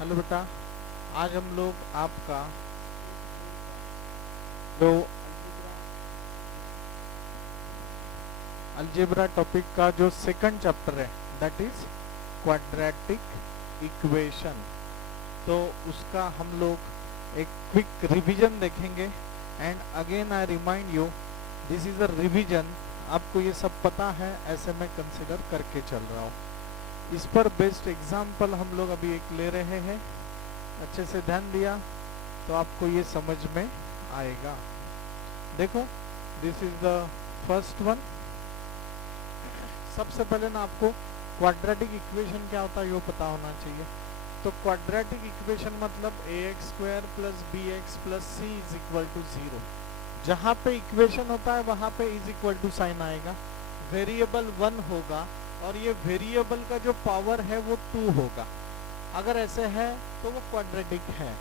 Hello बेटा, आज हम लोग आपका जो अलजेब्रा टॉपिक का जो सेकंड चैप्टर है दैट इज क्वाड्रेटिक इक्वेशन, तो उसका हम लोग एक क्विक रिवीजन देखेंगे। And again I remind you, this is a revision. आपको ये सब पता है, ऐसे मैं कंसिडर करके चल रहा हूँ। इस पर बेस्ड एग्जाम्पल हम लोग अभी एक ले रहे हैं। अच्छे से ध्यान दिया तो आपको ये समझ में आएगा। देखो, this is the first one. सबसे पहले ना आपको क्वाड्रेटिक इक्वेशन क्या होता है ये पता होना चाहिए। तो क्वाड्रेटिक इक्वेशन मतलब ax square plus bx plus c is equal to 0। जहाँ पे इक्वेशन होता है वहाँ पे इज इक्वल टू साइन आएगा, वेरिएबल 1 होगा और ये वेरिएबल का जो पावर है वो 2 होगा। अगर ऐसे है तो वो क्वाड्रेटिक है।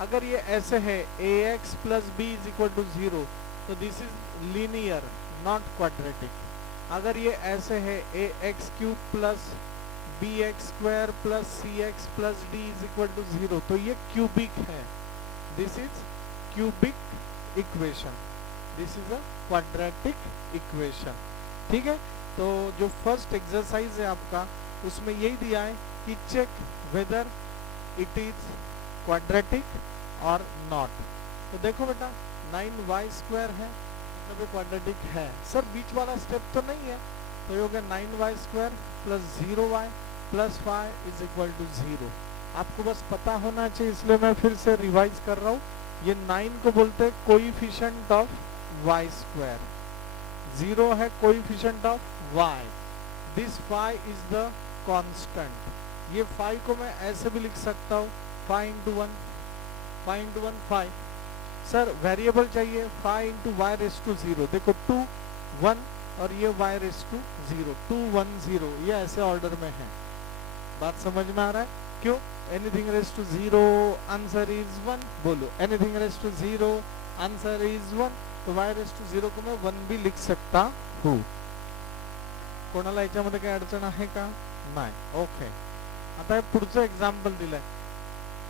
अगर ये ऐसे है ax प्लस b इज इक्वल टू 0 तो this is linear not quadratic. अगर ये ऐसे है ax cube plus bx square plus cx plus d is equal to 0 तो ये क्यूबिक है। This is cubic equation, this is a quadratic equation. ठीक है, तो जो फर्स्ट एक्सरसाइज है आपका उसमें यही दिया है कि check whether it is quadratic और नॉट। तो देखो बेटा, 9y स्क्वायर है मतलब ये क्वाड्रेटिक है। सर बीच वाला स्टेप तो नहीं है, तो ये हो गया 9y square plus 0y plus 5 is equal to 0। आपको बस पता होना चाहिए, इसलिए मैं फिर से रिवाइज कर रहा हूँ। ये 9 को बोलते हैं कोएफिशिएंट ऑफ y स्क्वायर, 0 है coefficient of y, this 5 is the constant. ये 5 को मैं ऐसे भी लिख सकता हूँ 5 इंटू 1, 5 इंटू 1 5। सर वेरिएबल चाहिए 5 इंटू वाई रेस टू 0। देखो 2 1 और ये y रेस टू 0, 2 1 0, ये ऐसे ऑर्डर में है। बात समझ में आ रहा है? क्यों? Anything raise to 0 answer is 1। बोलो, anything raise to 0 answer is 1। तो y रेस टू 0 को मैं 1 भी लिख सकता हूँ। कोणाला याच्यामध्ये काही अडचण आहे का? नाही। ओके, आता हे पुढचं एक्झाम्पल दिलंय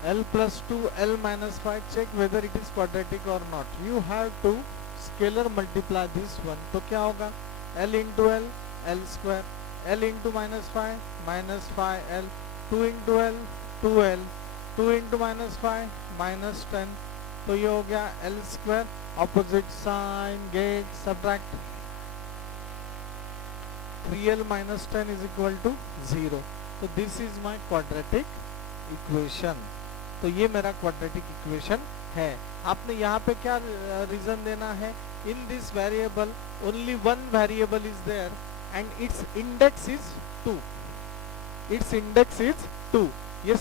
l plus 2 l minus 5, check whether it is quadratic or not. You have to scalar multiply this one, तो क्या होगा l into l l square, l into minus 5 l, 2 into l 2l, 2 into minus 5 minus 10, तो ये हो गया l square। opposite sign get subtract, 3l minus 10 is equal to 0। तो this is my quadratic equation। तो ये मेरा quadratic equation है। आपने यहाँ पे क्या रीजन देना है? In this variable only one variable is there and its index is 2, its index is 2। ये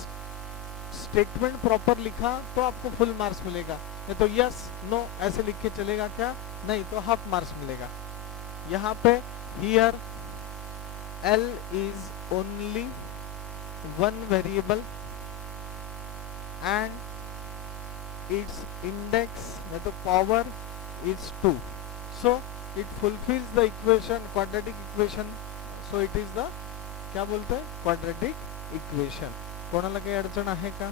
स्टेटमेंट प्रॉपर लिखा तो आपको फुल मार्क्स मिलेगा, नहीं तो यस नो ऐसे लिख के चलेगा क्या? नहीं तो हाफ मार्क्स मिलेगा। यहाँ पे here l is only one variable and its index में तो power is 2, so it fulfills the equation quadratic equation, so it is the क्या बोलते हैं quadratic equation। कोणाला काही अडचण आहे का?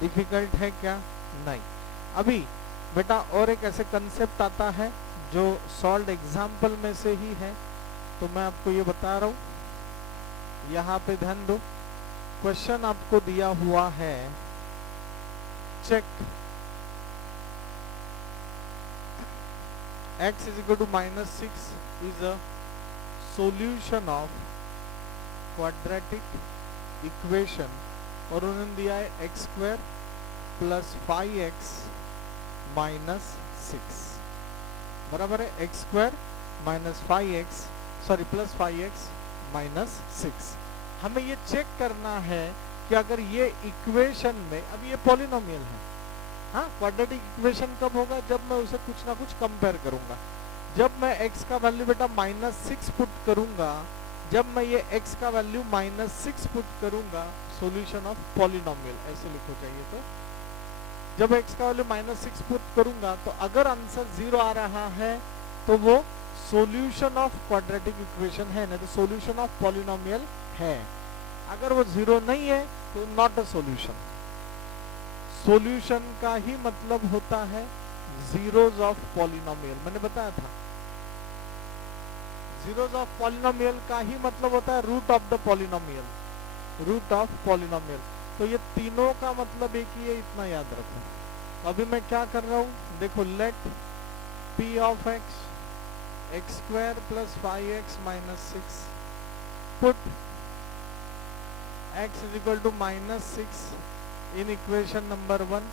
डिफिकल्ट है क्या? नहीं। अभी बेटा और एक ऐसे कंसेप्ट आता है जो सॉल्व एग्जाम्पल में से ही है, तो मैं आपको ये बता रहा हूँ। यहाँ पे ध्यान दो, क्वेश्चन आपको दिया हुआ है, check x is equal to minus 6 is a solution of quadratic equation और उन्होंने दिया है x square plus 5x minus 6 बराबर है x square minus 5x sorry plus 5x minus 6। हमें ये चेक करना है कि अगर ये इक्वेशन में, अब ये पॉलिनोमियल है, हाँ क्वाड्रेटिक इक्वेशन कब होगा? जब मैं उसे कुछ ना कुछ कंपेयर करूंगा। जब मैं x का वैल्यू बेटा माइनस 6 पुट करूंगा, जब मैं ये x का वैल्यू माइनस 6 पुट करूंगा, सॉल्यूशन ऑफ पॉलिनोमियल ऐसे लिखो चाहिए। तो जब x का वैल्यू माइनस 6 पुट करूंगा तो अगर आंसर 0 आ रहा है तो वो सॉल्यूशन ऑफ क्वाड्रेटिक इक्वेशन है, नहीं तो सॉल्यूशन ऑफ पॉलिनोमियल है। अगर वो 0 नहीं है तो नॉट अ सॉल्यूशन। सॉल्यूशन का ही मतलब होता है जीरोस ऑफ पॉलिनोमियल। मैंने बताया था जीरोस ऑफ पॉलिनोमियल का ही मतलब होता है root of the polynomial, root of polynomial. तो ये तीनों का मतलब एक ही है, इतना याद रखो। अभी मैं क्या कर रहा हूं, देखो let p of x x square plus 5x minus 6 put x is equal to minus 6 in equation number 1।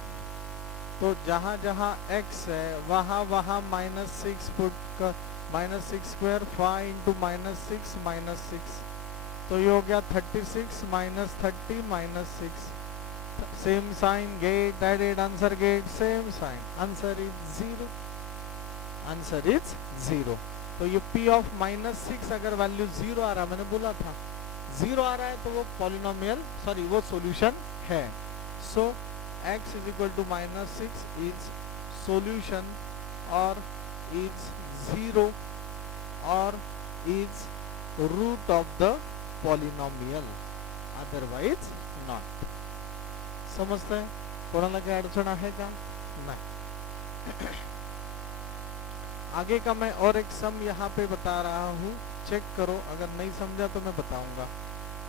तो जहां जहां x है वहां वहां माइनस 6 पुट कर, minus 6 square 5 into minus 6 minus 6, तो ये हो गया 36 minus 30 minus 6। Same sign, get added, answer get same sign, answer is 0, answer is 0। तो ये p ऑफ माइनस 6 अगर वैल्यू 0 आ रहा है, मैंने बोला था 0 आ रहा है तो वो पॉलिनोमियल सॉरी वो सॉल्यूशन है। So x is equal to minus 6 is solution और इज 0 और is root of the polynomial, otherwise not. समजते हैं? कोणाला काही अडचण आहे का? नहीं। आगे का मैं और एक सम यहाँ पे बता रहा हूँ, चेक करो, अगर नहीं समझा तो मैं बताऊंगा।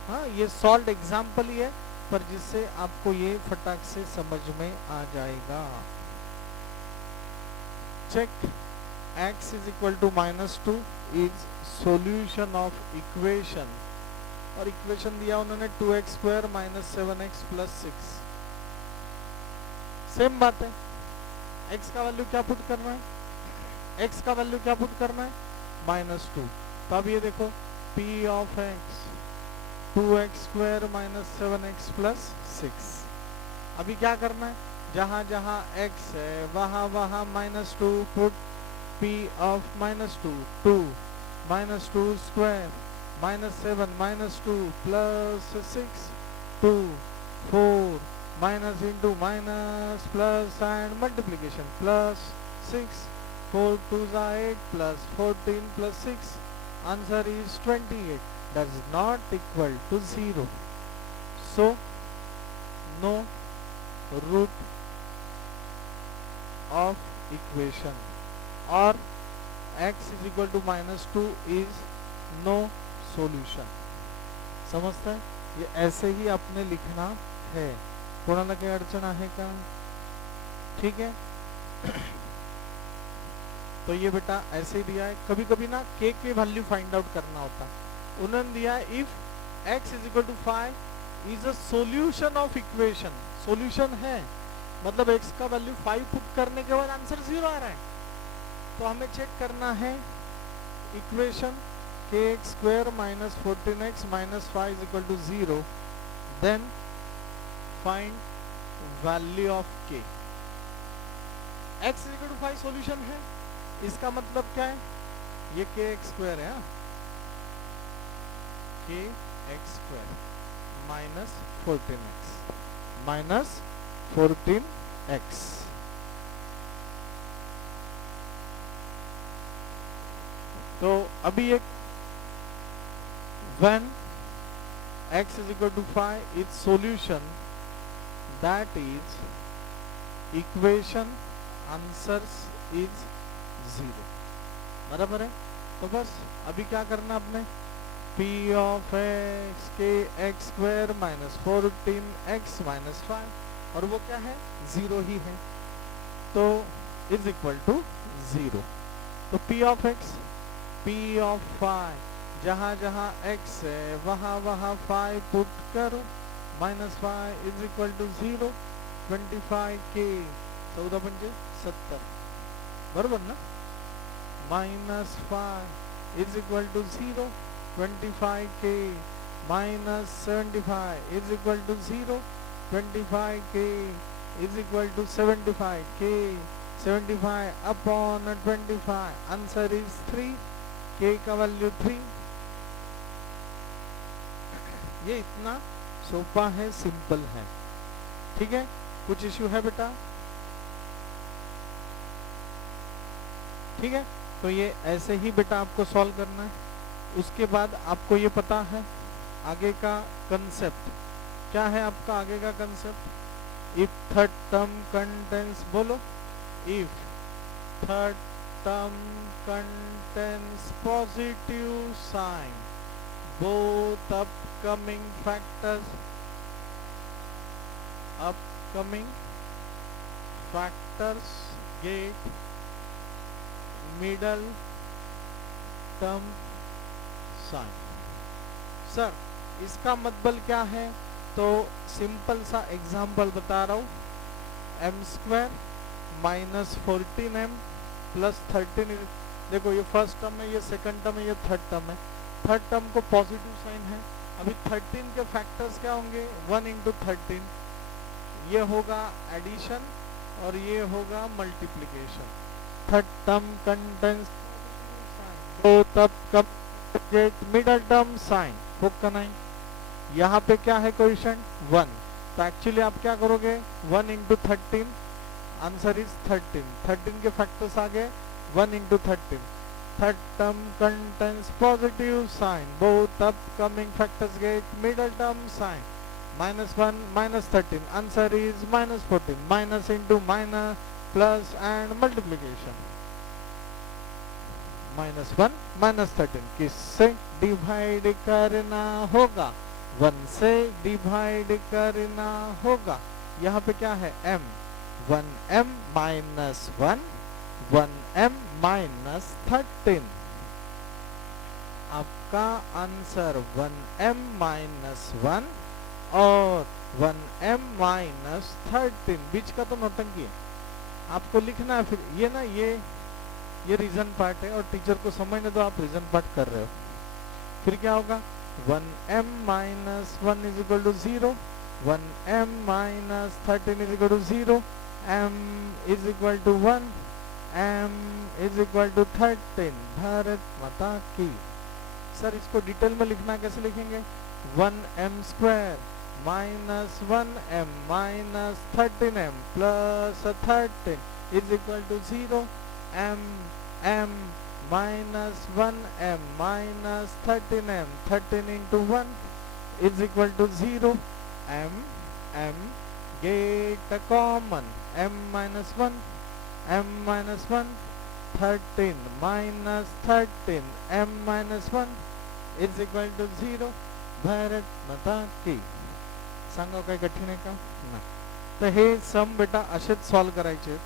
हाँ, ये सॉल्व एग्जाम्पल ही है, पर जिससे आपको ये फटाक से समझ में आ जाएगा। Check, x is equal to minus 2 is solution of equation, और इक्वेशन दिया उन्होंने 2x square minus 7x plus 6। Same बात है, x का वैल्यू क्या पुट करना है, x का वैल्यू क्या पुट करना है, माइनस 2। तो अब ये देखो p of x 2x square minus 7x plus 6। अभी क्या करना है, जहां जहां x है वहां वहां minus 2 put p of minus 2, 2 minus 2 square minus 7 minus 2 plus 6, 2 4 minus into minus plus and multiplication plus 6, 4 2 8 plus 14 plus 6, answer is 28, does not equal to 0. So no root of equation, or x is equal to minus 2 is no solution. समझते हैं? ये ऐसे ही आपने लिखना है, कोणाला काही अडचण आहे का? ठीक है। तो ये बेटा ऐसे ही दिया है। कभी कभी ना k के वैल्यू फाइंड आउट करना होता है। उन्होंने दिया if x is equal to 5 is a solution of equation, solution है मतलब x का वैल्यू 5 पुट करने के बाद आंसर 0 आ रहा है। तो हमें चेक करना है equation kx square minus 14x minus 5 is equal to 0, then find value of k। x is equal to 5 solution है, इसका मतलब क्या है, ये kx स्क्वायर है, kx स्क्वायर माइनस 14x, तो अभी एक when x is equal to 5 its solution, that is equation answers is 0, बराबर है। तो बस अभी क्या करना आपने, p ऑफ x के x square minus 14x minus 5, और वो क्या है, 0 ही है, तो इज इक्वल टू 0। तो p of x, p of 5, जहां जहां x है वहां वहां 5 पुट करो, minus 5 is equal to 0, 25k 14 पंजे 70, बरोबर ना, minus 5 is equal to 0, 25k minus 75 is equal to 0, 25k is equal to 75k, 75 upon 25, answer is 3, k का वैल्यू 3। ये इतना सोपा है, सिंपल है, ठीक है। कुछ इश्यू है बेटा? ठीक है, तो ये ऐसे ही बेटा आपको सॉल्व करना है। उसके बाद आपको ये पता है आगे का कंसेप्ट क्या है, आपका आगे का concept if third term contains, बोलो, if third term contains positive sign, both upcoming factors get middle term sign. Sir इसका मतलब क्या है? तो सिंपल सा एग्जाम्पल बता रहा हूँ, M square minus 14m plus 13, देखो ये फर्स्ट टर्म है, ये सेकंड टर्म है, ये थर्ड टर्म है। थर्ड टर्म को पॉजिटिव साइन है। अभी 13 के फैक्टर्स क्या होंगे? 1 इंटू 13, ये होगा एडिशन और ये होगा मल्टीप्लीकेशन। थर्ड टर्म कंटेंस तो तब कब गेट मिडल टर्म साइन होगा नहीं। यहाँ पे क्या है कोएफिशिएंट? 1, तो एक्चुअली आप क्या करोगे? 1 इंटू 13, आंसर इज 13। 13 के फैक्टर्स आ गए 1 into 13। Third term contains positive sign, both upcoming factors get middle term sign. -1 -13, answer is -14। Minus into minus plus and multiplication. -1 -13 किससे डिवाइड करना होगा? 1 से डिवाइड करना होगा। यहाँ पे क्या है? m, 1m minus 1, 1m minus 13। आपका आंसर 1m माइनस 1 और 1m माइनस 13, बीच का तो नौटंकी है, आपको लिखना है। फिर ये ना ये रीजन पार्ट है और टीचर को समझने दो, आप रीजन पार्ट कर रहे हो। फिर क्या होगा? 1m minus 1 is equal to 0, 1m minus 13 is equal to 0, m is equal to 1, m is equal to 13। Bharat माता की। सर इसको डिटेल में लिखना कैसे लिखेंगे? 1m square minus 1m minus 13m plus 13 is equal to 0, m minus 1m minus 13m, 13 into 1 is equal to 0, m get common, m minus 1, m minus 1, 13 minus 13, m minus 1 is equal to 0। Bharat माता की। सांगा काय कठीण आहे का? नाही। तर हे सम बेटा असेच सॉल्व करायचे।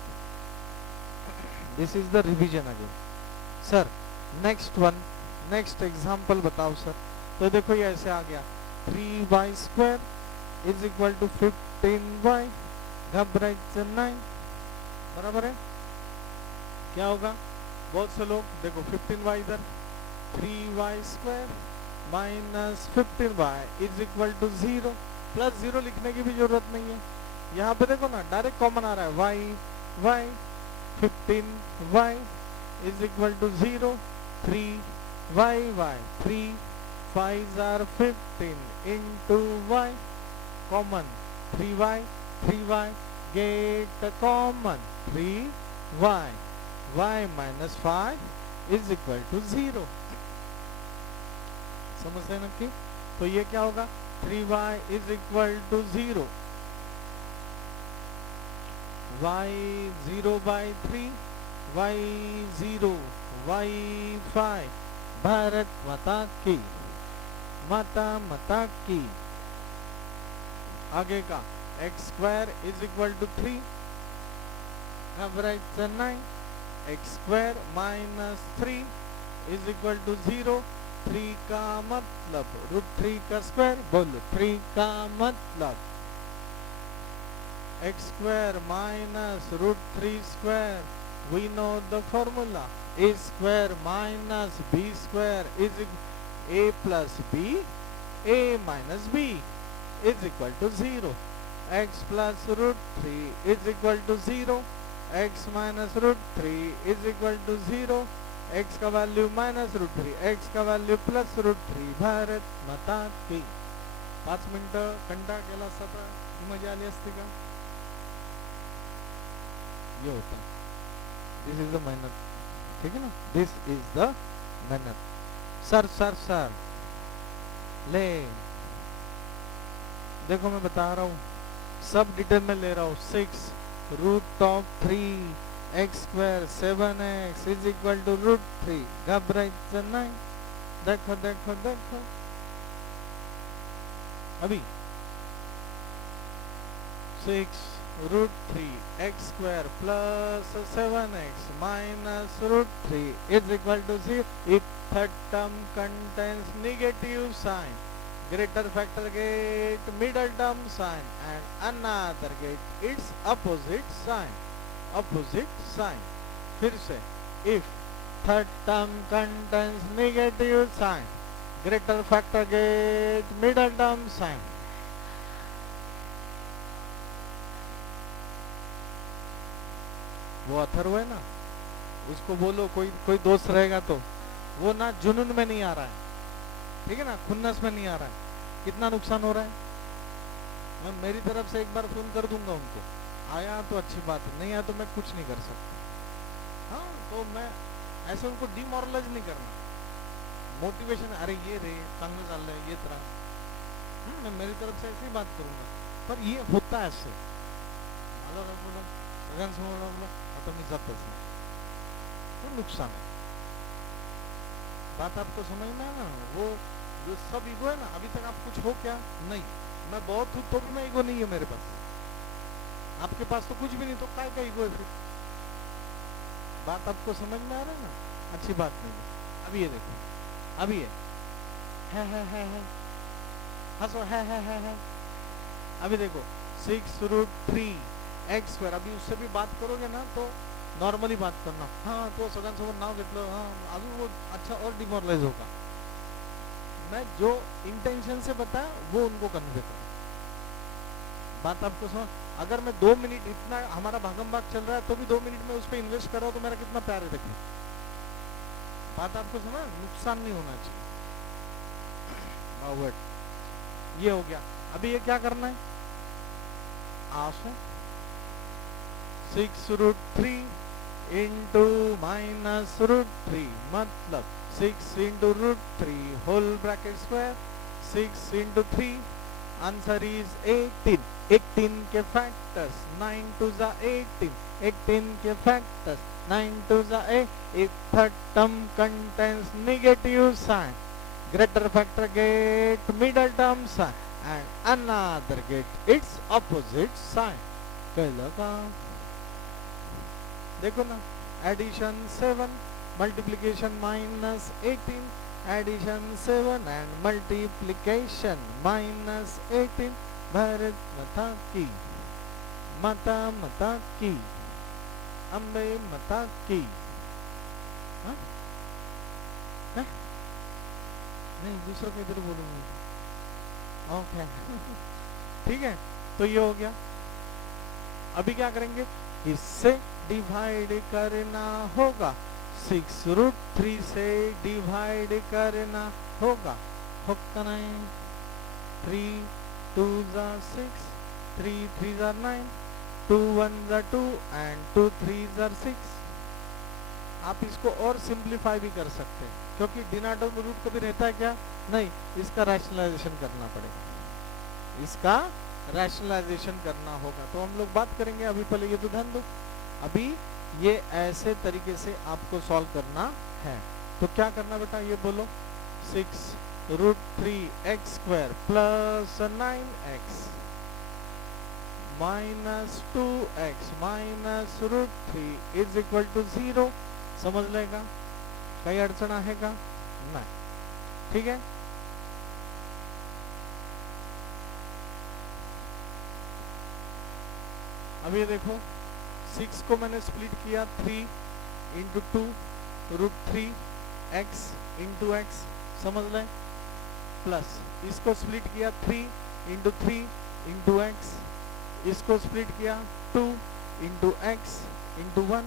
This is the revision again. Sir next one, next example बताओ सर। तो देखो ये ऐसे आ गया, 3y square is equal to 15y, घबराइचं नहीं, बराबर है। क्या होगा? बहुत से लोग देखो 15y इधर, 3y square minus 15y is equal to 0, plus 0 लिखने की भी जरूरत नहीं है। यहाँ पे देखो ना डायरेक्ट कॉमन आ रहा है, y 15y is equal to 0, 3y 3 5 are 15 into y common, 3y get common 3y, y minus 5 is equal to 0। समझते हैं नक्की? तो ये क्या होगा? 3y is equal to 0, y 0 by 3, y 0, y 5। Bharat माता की, माता की। आगे का x square is equal to 3, घबराइचं नाही, x square minus 3 is equal to 0, 3 का मतलब √3 का स्क्वायर, बोलो 3 का मतलब x square minus √3 square, we know the formula, a square minus b square is a plus b, a minus b is equal to 0, x plus √3 is equal to 0, x minus √3 is equal to 0, x का value minus √3, x का value plus √3। Bharat माता की। 5 मिनिटं कंटाळ केला असता तर ही मजा आली असती का? ये होता, दिस इज द मेहनत, ठीक है ना, दिस इज द मेहनत। सर ले देखो मैं बता रहा हूँ, सब डिटेल में ले रहा हूँ। 6 root of 3 x square 7x is equal to root 3। घबराइचं नाही। देखो देखो देखो अभी 6 root 3 x square plus 7x minus root 3 is equal to 0 if third term contains negative sign, greater factor get middle term sign and another get its opposite sign। opposite sign फिर से if third term contains negative sign, greater factor get middle term sign। वो अथर्व है ना, उसको बोलो कोई दोस्त रहेगा तो वो ना जुनून में नहीं आ रहा है, ठीक है ना, खुन्नस में नहीं आ रहा है। कितना नुकसान हो रहा है। मैं मेरी तरफ से एक बार फोन कर दूंगा उनको, आया तो अच्छी बात है, नहीं आया तो मैं कुछ नहीं कर सकता। हाँ तो मैं ऐसे उनको डिमोरलाइज नहीं करना, मोटिवेशन, अरे ये रे चांगलं चाललंय ये तरह, मैं मेरी तरफ से ऐसी बात करूंगा। पर ये होता है ऐसे, सगळ्यांसमोर आता मी जातच नाही, तो नुकसान है। बात आपको समझ में है ना। वो जो सब ईगो है ना, अभी तक आप कुछ हो क्या नहीं, मैं बहुत हूँ तो भी मैं ईगो नहीं है मेरे पास। आपके पास तो कुछ भी नहीं, तो काय का ईगो है फिर। बात आपको समझ में आ रहा है ना, अच्छी बात नहीं है। अभी ये देखो, अभी है हंसो है। अभी देखो 6 रूट 3 एक्स स्क्वायर, अभी उससे भी बात करोगे ना तो नॉर्मली बात करना। हाँ तो सगळ्यांसमोर नाव घेतलं, हाँ अभी वो अच्छा और डिमोरलाइज होगा। मैं जो इंटेंशन से बताया वो उनको कन्वे करो। बात आपको समझ। अगर मैं 2 मिनट, इतना हमारा भागम भाग चल रहा है तो भी 2 मिनट में उस पर इन्वेस्ट कर रहा हूँ तो मेरा कितना प्यार है देखो। बात आपको समझ, नुकसान नहीं होना चाहिए। ये हो गया। अभी ये क्या करना है, आशा 6 रूट 3 इंटू माइनस रूट 3 मतलब 6 into root 3 whole bracket square 6 into 3 answer is 18। 18 के फैक्टर्स 9 टू ज़ा 18, 18 के फैक्टर्स 9 टू ज़ा 8। If third term contains negative sign, greater factor get middle term sign and another get its opposite sign। कळलं का? देखो ना, addition 7 multiplication minus 18, addition 7 and multiplication minus 18। Bharat माता की, माता माता की, अम्बे माता की। हाँ? हाँ? नहीं दूसरा किधर बोलूंगी। ओके ठीक है, तो ये हो गया। अभी क्या करेंगे, इससे डिवाइड करना होगा, 6 रूट 3 से डिवाइड करना होगा, होगा नहीं। 3 2 ज़ा 6, 3 3 ज़ा 9, 2 1 ज़ा 2 एंड 2 3 ज़ा 6। आप इसको और सिंप्लीफाई भी कर सकते हैं, क्योंकि डिनोमिनेटर रूट कभी रहता है क्या, नहीं, इसका रैशनलाइजेशन करना पड़ेगा, इसका रैशनलाइजेशन करना होगा। तो हम लोग बात करेंगे, अभी पहले ये तो ध्यान दो। अभी ये ऐसे तरीके से आपको सॉल्व करना है। तो क्या करना बेटा, ये बोलो 6 root 3 x square plus 9x minus 2x minus root 3 is equal to 0। समझ लेगा, काही अडचण आहे का, नाही, ठीक है। अब ये देखो 6 को मैंने स्प्लिट किया 3 into 2 root 3 x into x, समझ लें, प्लस इसको स्प्लिट किया 3 इंटू 3 इंटू एक्स, इसको स्प्लिट किया 2 into x into 1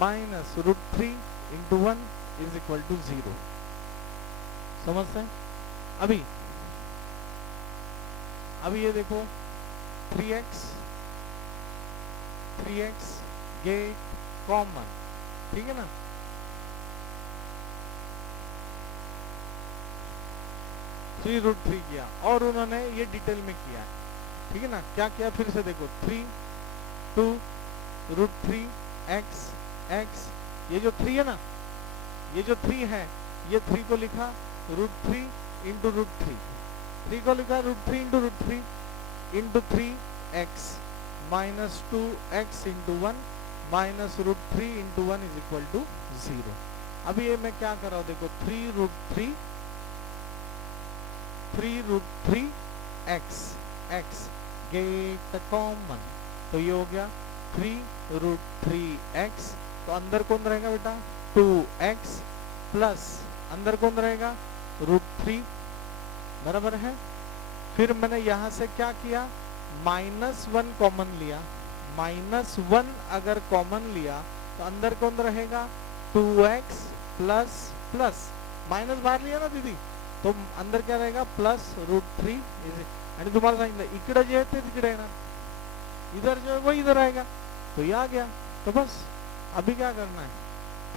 minus root 3 into 1 is equal to 0। समझते हैं। अभी ये देखो 3x गेट कॉमन, ठीक है ना। थ्री रूट 3 किया और उन्होंने ये डिटेल में किया, ठीक है ना। क्या किया फिर से देखो, 3 2 √3 x x, ये जो 3 है ना, ये जो 3 है, ये 3 को लिखा √3 इंटू √3, 3 को लिखा √3 into √3 into 3x minus 2x into 1 minus √3 into 1 is equal to 0। अभी ये मैं क्या कर रहा हूँ देखो, 3√3 x गेट कॉमन, तो ये हो गया 3√3x, तो अंदर कौन रहेगा बेटा 2x प्लस अंदर कौन रहेगा √3, बराबर है। फिर मैंने यहां से क्या किया, -1 कॉमन लिया, -1 अगर कॉमन लिया तो अंदर कौन रहेगा 2x प्लस प्लस, माइनस बाहर लिया ना दीदी, तो अंदर क्या रहेगा प्लस √3 आणि तुम्हाला सांगितलं इकडे जे आहे ते तिकडे येणार, इधर जो है वो इधर आएगा, तो ये आ गया। तो बस अभी क्या करना है,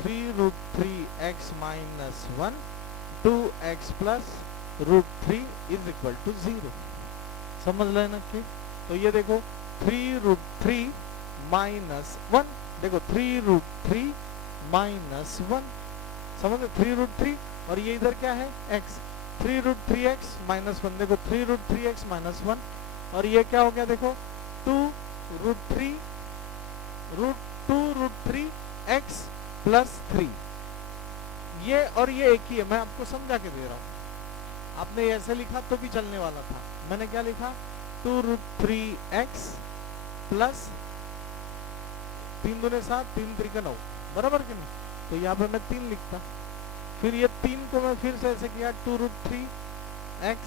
3√3x minus 1 2x plus √3 is equal to 0, समझ लेना कि। तो ये देखो 3√3 माइनस 1, देखो 3√3 माइनस 1, समझ, 3√3 और ये इधर क्या है x, 3√3x माइनस 1, देखो 3√3x माइनस 1 और ये क्या हो गया देखो 2√3x प्लस 3, ये और ये एक ही है, मैं आपको समझा के दे रहा हूं। आपने ऐसे लिखा तो भी चलने वाला था, मैंने क्या लिखा 2√3x प्लस 3 दूने 7 3 त्रिका 9, बराबर कि नहीं, तो यहाँ पे मैं 3 लिखता, फिर ये 3 को मैं फिर से ऐसे किया 2√3x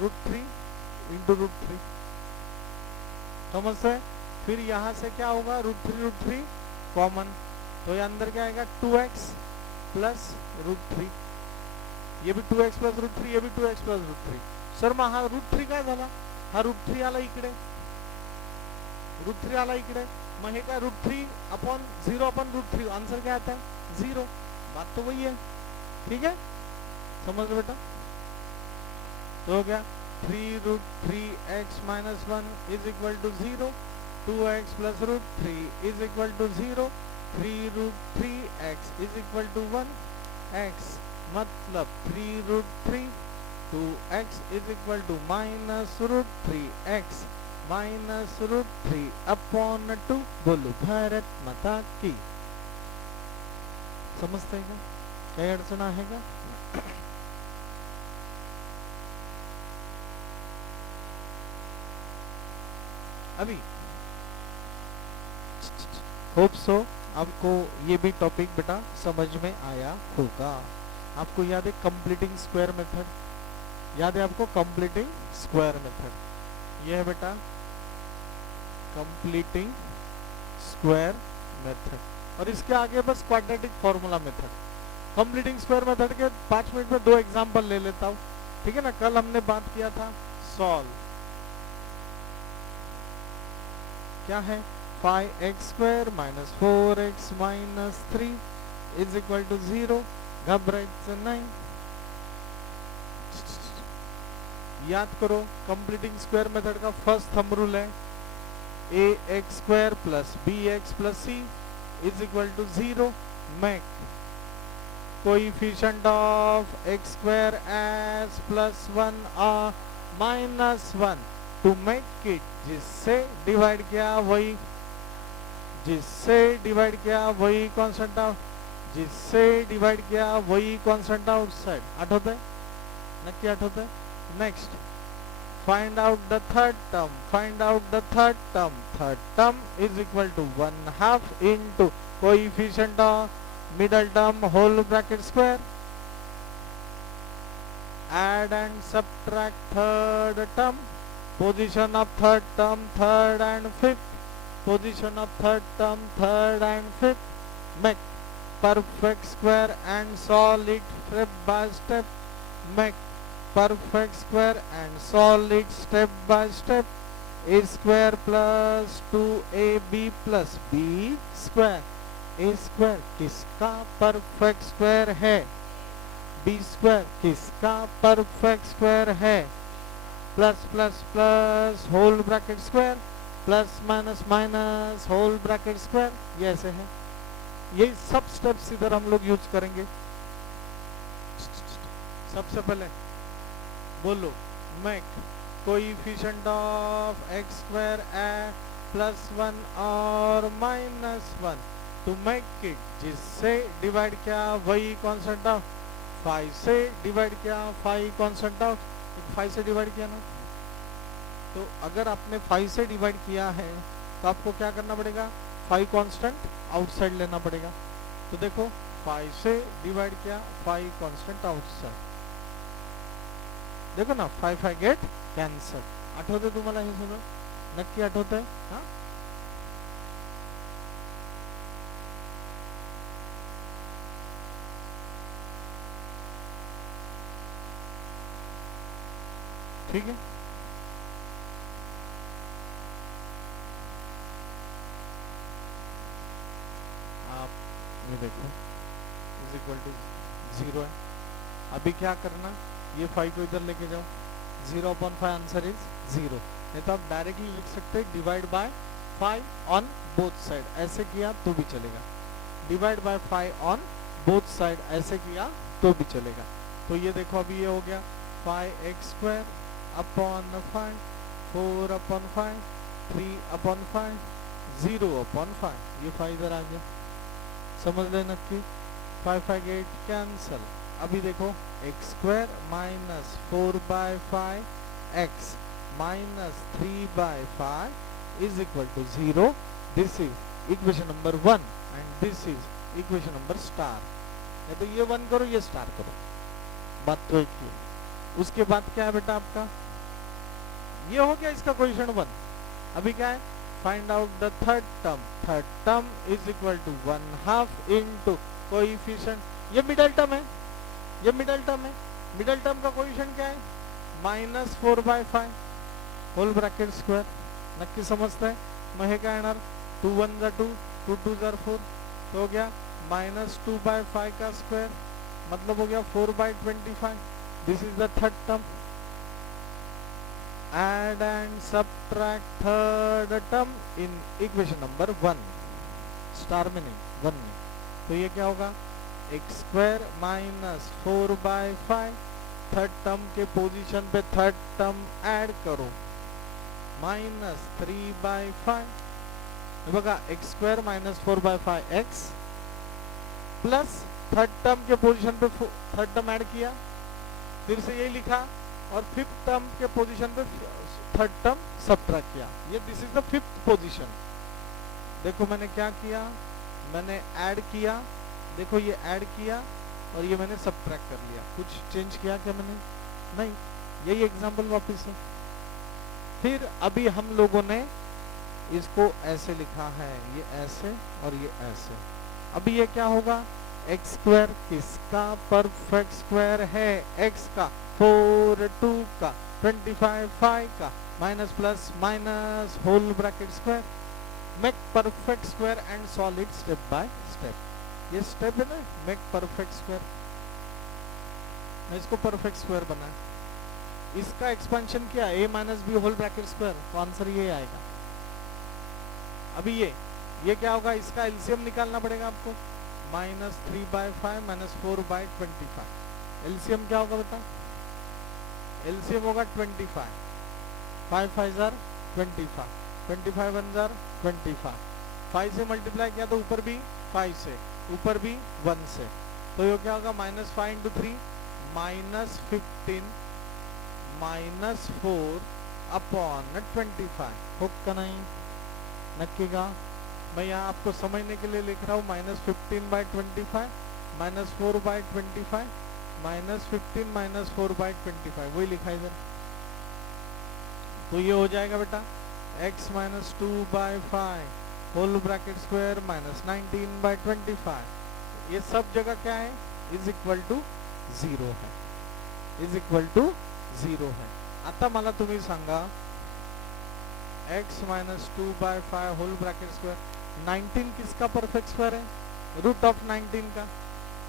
√3 इंटू √3, समझ से। फिर यहाँ से क्या होगा √3 कॉमन, तो ये अंदर क्या आएगा 2x प्लस √3, ये भी 2x प्लस √3, ये भी 2x प्लस √3। सर मग हा √3 काय झाला, हा √3 आला इकडे, √3 आला इकडे, मग हे काय √3 अपॉन 0 अपॉन √3, आंसर क्या आता है 0, बात तो वही है, ठीक है, समझ लो बेटा। तो हो गया 3√3x minus 1 is equal to 0, 2x plus √3 is equal to 0, 3√3x is equal to 1, x मतलब 3√3, 2x is equal to minus √3x minus √3 upon 2, बोलो भारत माता की। समजते का, काही अडचण आहे का? अभी होप सो आपको ये भी टॉपिक बेटा समझ में आया होगा। आपको याद है कंप्लीटिंग स्क्वायर मेथड, याद है आपको कंप्लीटिंग स्क्वायर मेथड, ये है बेटा कंप्लीटिंग स्क्वायर मेथड, और इसके आगे बस quadratic formula method. Completing square method के 5 मिनट में 2 एग्जांपल ले लेता हूँ, ठीक है ना। कल हमने बात किया था सॉल्व, क्या है 5x² minus 4x minus 3 is equal to 0, घबरायचं नाही। याद करो कंप्लीटिंग स्क्वायर मेथड का फर्स्ट थंब रूल है ax² plus bx plus c is equal to 0, make coefficient of x² as plus 1 और माइनस 1 टू मेक इट, जिससे divide किया वही, जिससे डिवाइड किया वही कांस्टेंट आउट, जिससे डिवाइड किया वही कांस्टेंट आउटसाइड। आठवत है, नक्की आठवत है। Next find out the third term, find out the third term, third term is equal to 1/2 into coefficient of middle term whole bracket square, add and subtract third term, position of third term, third and fifth, position of third term, third and fifth, make perfect square and solve it step by step, make perfect square and solve it step by step, a square plus 2ab plus b square, a square किसका perfect square है, b square किसका perfect square है, plus plus plus whole bracket square plus minus minus whole bracket square, ये ऐसे है। ये सब steps इधर हम लोग यूज करेंगे। सबसे पहले बोलो make coefficient of x square a plus 1 और माइनस 1 टू मेक इट, जिससे डिवाइड किया वही कांस्टेंट ऑफ 5 से डिवाइड किया 5 कांस्टेंट ऑफ 5 से डिवाइड किया ना, तो अगर आपने 5 से डिवाइड किया है तो आपको क्या करना पड़ेगा, 5 कांस्टेंट आउटसाइड लेना पड़ेगा। तो देखो 5 से डिवाइड किया 5 कांस्टेंट आउटसाइड, देखो ना 5 5 गेट कॅन्सल। आठवते तुम्हाला हे सगळं, नक्की आठवतंय? हा, ठीक है। आप ये देखो इज इक्वल टू 0 है। अभी क्या करना, ये 5 को इधर लेके जाओ, 0/5 आंसर इज 0। नहीं तो आप डायरेक्टली लिख सकते हैं divide by 5 on both side, ऐसे किया तो भी चलेगा। Divide by 5 on both side ऐसे किया तो भी चलेगा। तो ये देखो अभी ये हो गया 5x² अपॉन 5, 4/5, 3/5, 0/5, ये 5 इधर आ गया। समझ ले नक्की, 5 5 गेट कैंसल। अभी देखो x² minus 4/5 x minus 3/5 is equal to 0। This is equation number 1 and this is equation number star. या तो ये 1 करो ये स्टार करो, बात तो एक ही। उसके बाद क्या है बेटा आपका, ये हो गया इसका क्वेश्चन 1। अभी क्या है, find out the third term. Third term is equal to 1/2 into coefficient, ये मिडिल टर्म है, ये मिडिल टर्म है। मिडिल टर्म का कोएफिशिएंट क्या है, -4/5 होल ब्रैकेट स्क्वायर। नक्की समजता है, मग हे काय येणार, 2 1 जा 2, 2 2 जा 4, तो हो गया -2/5 का स्क्वायर, मतलब हो गया 4/25। This is the third term. Add and subtract third term in equation number 1, star में नहीं 1 में। तो ये क्या होगा, x² माइनस 4/5, थर्ड टर्म के पोजीशन पे थर्ड टर्म ऐड करो, माइनस 3/5। बघा x² minus 4/5 x plus third term के पोजीशन पे थर्ड टर्म ऐड किया, फिर से यही लिखा, और फिफ्थ टर्म के पोजीशन पे थर्ड टर्म सबट्रैक्ट किया। ये this is the fifth position. देखो मैंने क्या किया, मैंने ऐड किया, देखो ये ऐड किया और ये मैंने सबट्रैक्ट कर लिया। कुछ चेंज किया क्या मैंने? नहीं, यही एग्जांपल वापस है। फिर अभी हम लोगों ने इसको ऐसे लिखा है, ये ऐसे और ये ऐसे। अभी ये क्या होगा, x² किसका परफेक्ट स्क्वायर है, x का 4 2 का 25 5 का minus plus minus whole bracket square. Make perfect square and solve it step by step. ये स्टेप है ना, मेक परफेक्ट स्क्वायर। इसको परफेक्ट स्क्वायर बना, इसका एक्सपेंशन क्या है, a minus B whole bracket square, तो आंसर ये आएगा। अभी ये क्या होगा, इसका एलसीएम निकालना पड़ेगा आपको, -3/5 माइनस 4/25। एलसीएम क्या होगा बेटा, एलसीएम होगा 25, 5 5 जार 25, 25 1 जार 25, 5 से मल्टीप्लाई किया तो ऊपर भी 5 से, ऊपर भी 1 से, तो ये क्या होगा, -5 × 3 -15 -4/25। हो का नहीं, नक्की का। मैं यहाँ आपको समझने के लिए लिख रहा हूँ, -15/25 -4/25 -15 -4/25, वही लिखा है इधर। तो ये हो जाएगा बेटा x minus 2/5 whole bracket square -19/25। ये सब जगह क्या है, इज इक्वल टू 0 है, इज इक्वल टू 0 है। आता मला तुम्ही सांगा, x minus 2/5 whole bracket square, 19 किसका परफेक्ट स्क्वायर है, रूट ऑफ 19 का।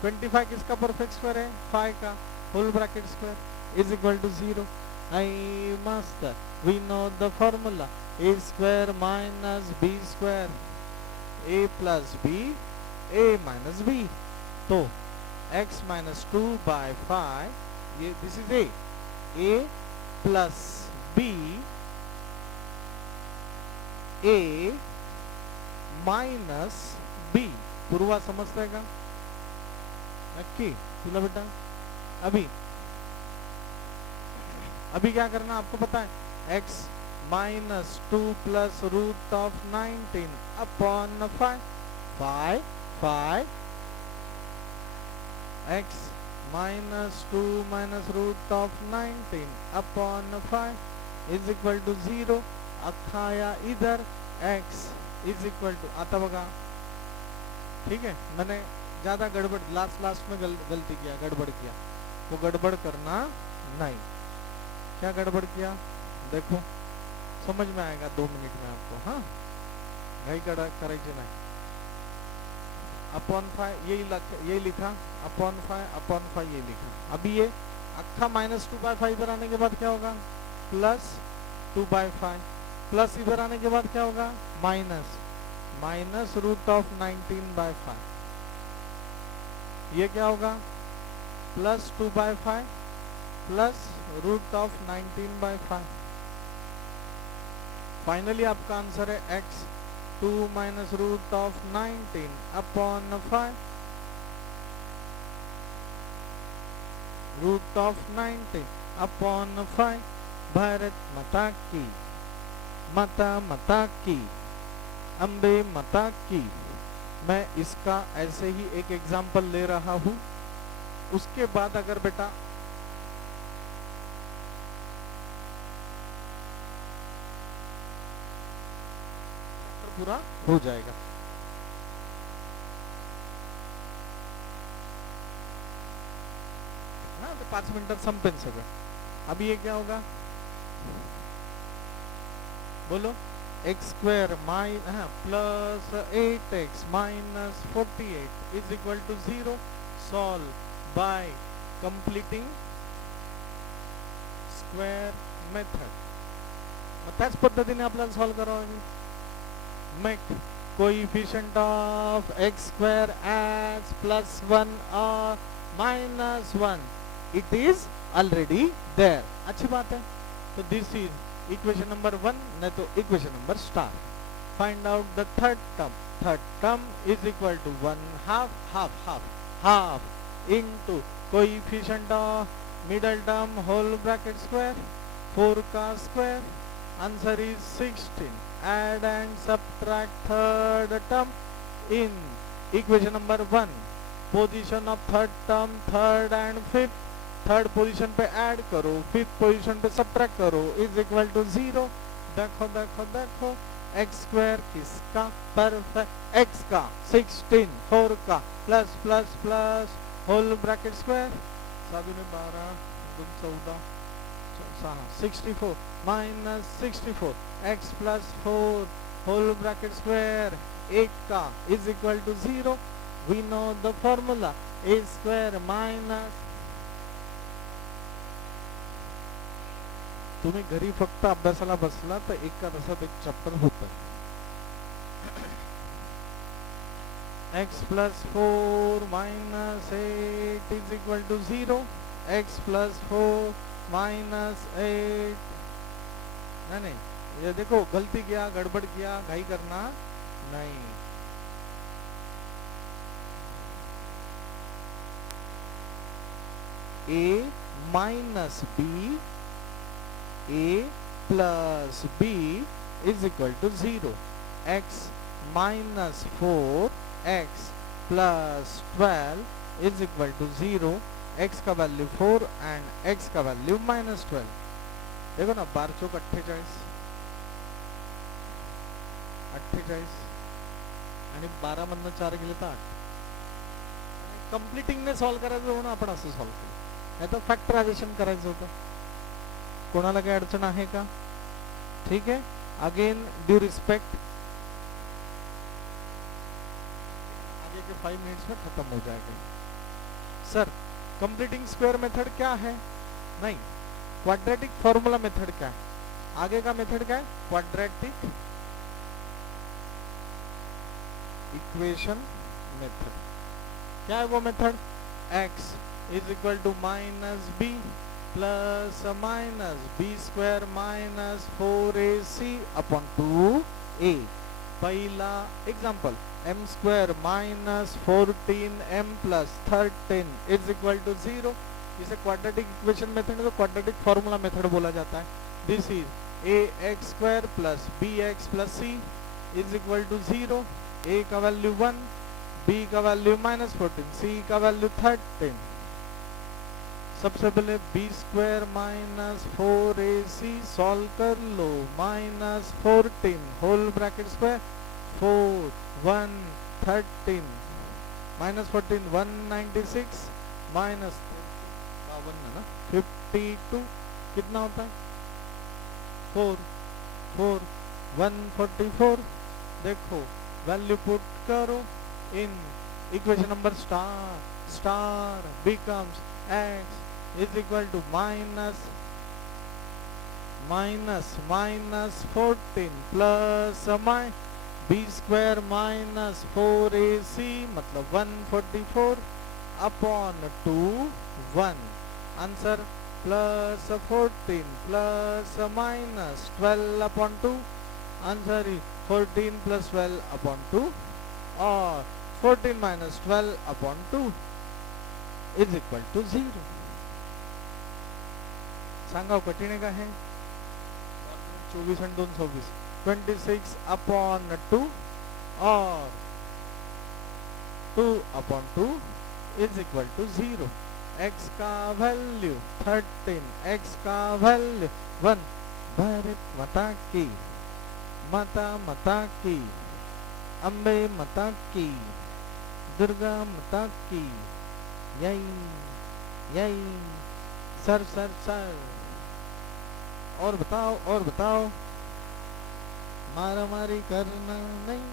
25 किसका परफेक्ट स्क्वायर है, 5 का whole bracket square, is equal to 0। I master we know the formula A square minus B square a plus b a minus b. तो x minus 2/5 ये this is a plus b a minus b. Purva समजताय का नक्की तुला बेटा? अभी क्या करना आपको पता है? x minus 2 plus root of 19 upon 5 x minus 2 minus root of 19 upon 5 is equal to 0। अख्खा या इधर x इज इक्वल टू, आता बघा ठीक है। मैंने ज्यादा गड़बड़ लास्ट में गलती किया, गड़बड़ किया, वो गड़बड़ करना नहीं। क्या गड़बड़ किया देखो, समझ में आएगा 2 मिनट में आपको। हाँ घाई करायचे नहीं। अपॉन 5 यही लिखा, अपॉन 5 ये लिखा। अभी ये अक्खा माइनस 2/5 इधर आने के बाद क्या होगा? प्लस 2/5 प्लस इधर आने के बाद क्या होगा? Minus root of 19/5। ये क्या होगा? Plus 2/5 plus root of 19/5। Finally आपका आंसर है x 2 minus root of 19 upon 5 root of 19 upon 5। Bharat माता की, माता की, अम्बे माता की। मैं इसका ऐसे ही एक एग्जाम्पल ले रहा हूं। उसके बाद अगर बेटा पूरा हो जाएगा। ना 5 मिनिटात संपेन सगळं। अभी ये क्या होगा बोलो? X square plus 8x minus 48 is equal to 0। Solve by completing square method. मग त्याच पद्धतीने आपल्याला सॉल्व करावं लागेल। Make coefficient of x square as +1 और -1, इट इज ऑलरेडी देयर। अच्छी बात है। तो दिस इज इक्वेशन नंबर 1, नहीं तो equation number star. Find out the third term is equal to 1/2 into coefficient of middle term whole bracket square 4 का square. Answer is 16। Add and subtract third term in equation number 1. Position of third term, third and fifth. Third position पे add करो, fifth position पे subtract करो, is equal to 0। देखो देखो देखो x square किसका? Perfect x का 16, 4 का plus plus plus whole bracket square 7 ने 12 14 64 minus 64 x plus 4 whole bracket square 8 का is equal to 0। We know the formula A square minus. तुम्ही घरी फक्त अभ्यासाला बसला तर एका तासात एक चॅप्टर होतं। x plus 4 minus 8 is equal to 0। x plus 4 minus 8 नहीं, ये देखो गलती किया, गड़बड़ किया, घाई करना नहीं। a minus b a plus b is equal to 0। x minus 4 x plus 12 is equal to 0। x का वैल्यू 4 एंड x का वैल्यू माइनस 12। देखो ना 12 चौक 48 आणि 12 मधनं 4 गेले तर 8। कंप्लीटिंग ने सॉल्व करायचं म्हणून आपण असं सॉल्व केलं, नाही तर फॅक्टरायझेशन करायचं होतं। कोणाला काही अडचण आहे का? ठीक है, अगेन ड्यू रिस्पेक्ट, आगे के 5 मिनट्स में खत्म हो जाएगा। सर कंप्लीटिंग स्क्वायर मेथड क्या है? नहीं, क्वाड्रेटिक फॉर्मूला मेथड क्या है? आगे का मेथड क्या है? Quadratic equation method. क्या है वो method? x is equal to minus B plus minus B square minus 4ac upon 2a। पहला example m square minus 14m plus 13 is equal to 0। इसे क्वाड्रेटिक इक्वेशन मेथड तो quadratic formula method बोला जाता है। This is ax square plus bx plus c is equal to 0। a का value 1, b का value minus 14, c का value 13। सबसे पहले b square minus 4ac solve कर लो, minus 14 whole bracket square 4 1 13 minus 14 196 minus 52 कितना होता है? 4 4 144। देखो वैल्यू पुट करो in equation number star becomes x is equal to minus 14 plus B square minus 4ac मतलब 144 upon 2 1। Answer plus 14 plus minus 12 upon 2। Answer is 14 plus 12 upon 2 और 14 minus 12 upon 2 is equal to 0। सांगा कठीण आहे का हे? 24 आणि 2 26 26 upon 2 और 2 upon 2 is equal to 0। x का value 13, x का वैल्यू 1। भारत माता की, माता की, अम्बे माता की, दुर्गा माता की, यही सर सर सर। और बताओ मारा मारी करना नहीं,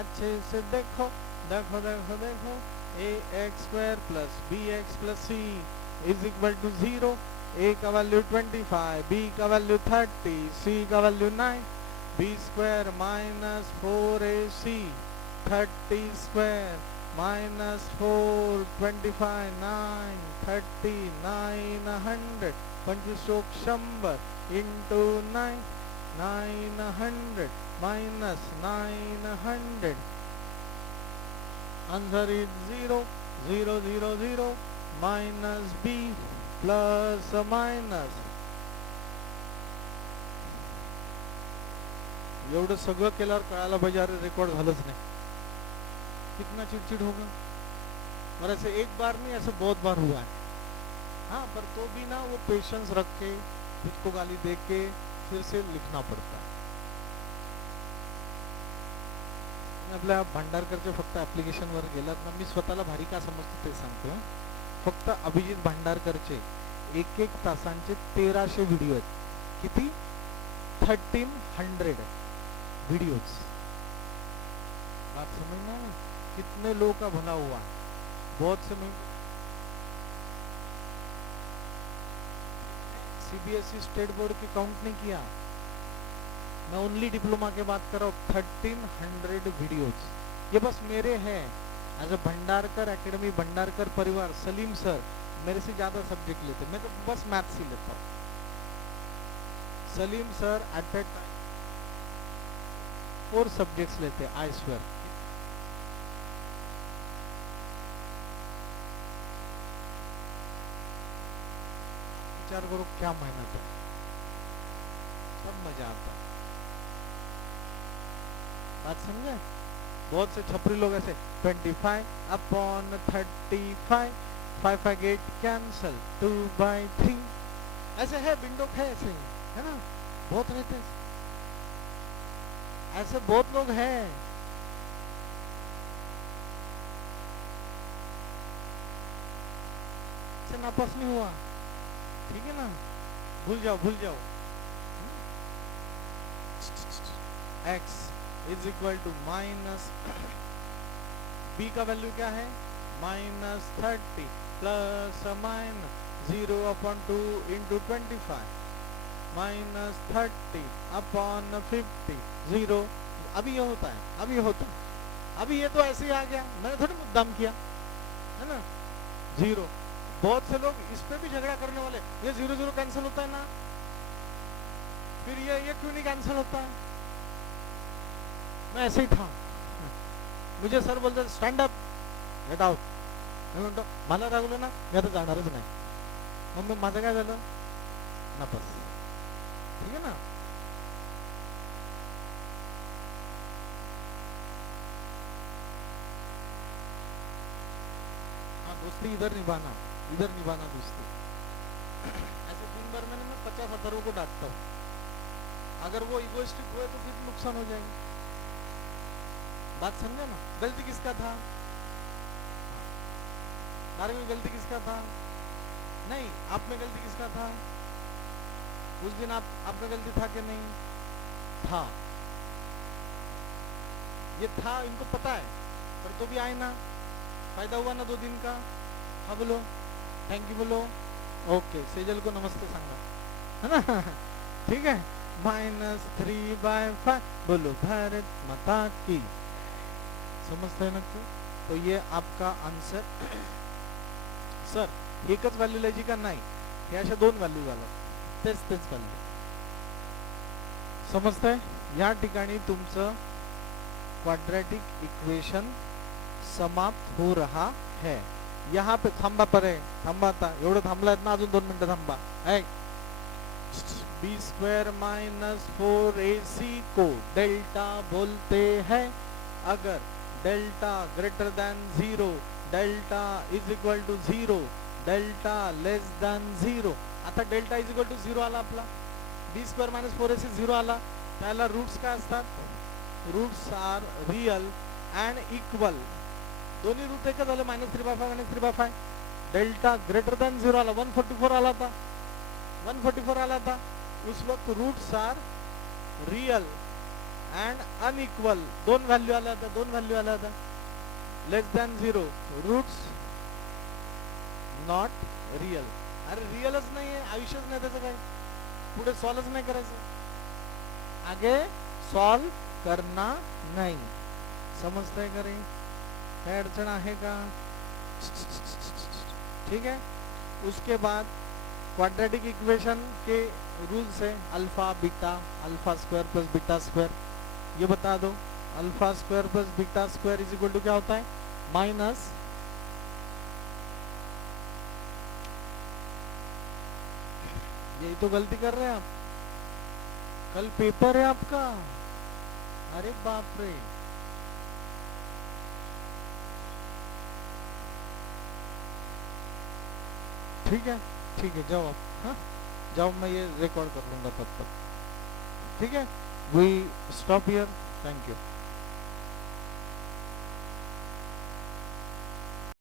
अच्छे से देखो देखो देखो देखो। ax square plus bx plus c is equal to 0। a का वैल्यू 25, b का वैल्यू 30, c का value 9। b square minus 4ac 30 square minus 4 25 9 30 900 25 100 into 9 900 minus 900। Answer is 0 0 0 0 minus b plus minus. एवढं सगळं केल्यावर कळायला पाहिजे अरे रेकॉर्ड झालंच नाही, कितना चिड़चिड़ होगा। और ऐसे एक बार नहीं, ऐसे बहुत बार हुआ है। हाँ, पर तो भी ना वो पेशेंस रख के खुद को गाली दे के फिर से लिखना पड़ता है। आपल्या भांडारकरचे फक्त ऍप्लिकेशन वर गेलात ना, मी स्वतःला भारी का समजतो ते सांगतो। फक्त अभिजित भांडारकरचे 1-1 तासांचे 1300 व्हिडिओ आहेत। किती? 1300 वीडियोस। बात समझना ना, कितने लोगों का भला हुआ। बहुत से में सीबीएसई स्टेट बोर्ड के काउंट नहीं किया, मैं ओनली डिप्लोमा के बात कर रहा हूँ। 1300 वीडियोस ये बस मेरे हैं। As a Bhandarkar academy, Bhandarkar परिवार, सलीम सर मेरे से ज्यादा सब्जेक्ट लेते, मैं तो बस मैथ्स ही लेता हूँ। Salim sir at that time 4 subjects लेते, आई स्वेयर। विचार करो क्या मेहनत है, सब मजा आता है। बात समझे? बहुत से छपरी लोग ऐसे 25 अपॉन 35 5 गेट कैंसल 2/3 ऐसे है, बिंडोक है ऐसे, है ना? बहुत रहते हैं ऐसे, बहुत लोग हैं। ऐसे नापास नहीं हुआ, ठीक है ना? भूल जाओ भूल जाओ। x is equal to minus b का वैल्यू क्या है? -30 plus minus 0 upon 2 into 25 minus 30 upon 50 0। अभी ये होता है, अभी ये होता है, अभी ये तो ऐसे ही आ गया, मैंने थोड़ी मुद्दाम किया है ना। 0, बहुत से लोग इस पे भी झगड़ा करने वाले, ये 0 0 कैंसिल होता है ना, फिर ये क्यों नहीं कैंसिल होता है। मैं ऐसे ही था, मुझे सर बोलते स्टँड अप गेट आउट, मी म्हणतो मला रागवलं ना मी आता जाणारच नाही, मग माझं काय झालं नापास, ठीक है ना। हाँ, दोस्ती इधर निभाना दोस्ती। ऐसे दिन भर में मैं 50,000 को डांटता हूँ, अगर वो इगोइस्टिक हुए तो फिर नुकसान हो जाएगा। बात समझे ना। गलती किसका था, बारे में गलती किसका था, नहीं आप में गलती किसका था, उस दिन आप में गलती था कि नहीं था, ये था इनको पता है, पर तो भी आए ना, फायदा हुआ ना 2 दिन का। हाँ बोलो, थैंक यू बोलो, ओके सेजल को नमस्ते सांगा, है ना ठीक है। -3/5 बोलो भारत माता की, समजते है ना। तो ये आपका आंसर सर एकच व्हॅल्यू लिहायची का नाही, हे अशा 2 व्हॅल्यू झाल्या, तेच व्हॅल्यू समजतंय। या ठिकाणी तुमचं क्वाड्रेटिक इक्वेशन समाप्त हो रहा है। यहाँ पे थांबा परे, थांबा आता एवढं थांबलायत ना, अजून 2 मिनिटं थांबा। b² - 4ac को डेल्टा बोलते हैं। अगर delta greater than 0, delta is equal to 0, delta less than 0, आता डेल्टा इज इक्वल टू 0 आला आपला, b² - 4ac 0 आला, त्याला रूट्स काय असतात, roots are real and equal, दोन्ही रूट एकच झाले, -3/5 -3/5। डेल्टा ग्रेटर देन 0 आला, 144 आला था, 144 आला था, उस वक्त roots are real and unequal, 2 value आल्या था, 2 व्हॅल्यू आल्या था। Less than 0 roots not real, अरे रियलच नाही आहे, आयुष्यच नाही त्याचं, काय पुढे सॉल्वच नाही करायचं, आगे सॉल्व करना नहीं, समजतंय का रे, काय अडचण आहे का, ठीक है। उसके बाद क्वाड्रेटिक इक्वेशन के रूल्स है अल्फा बीटा, α² + β², ये बता दो, α² + β² इज इक्वल टू क्या होता है, माइनस यही तो गलती कर रहे हैं आप, कल पेपर है आपका, अरे बाप रे, ठीक है जाओ आप, हाँ जाओ, मैं ये रिकॉर्ड कर लूंगा तब तक, ठीक है। We stop here, thank you.